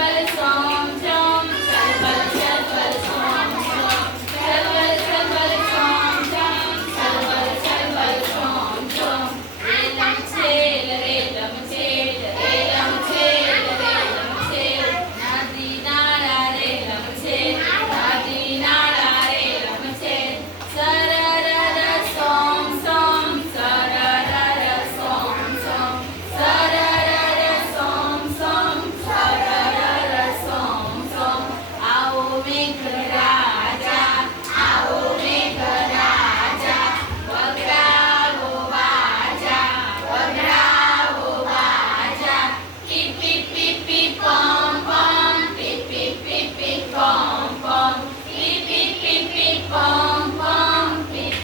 Super Song.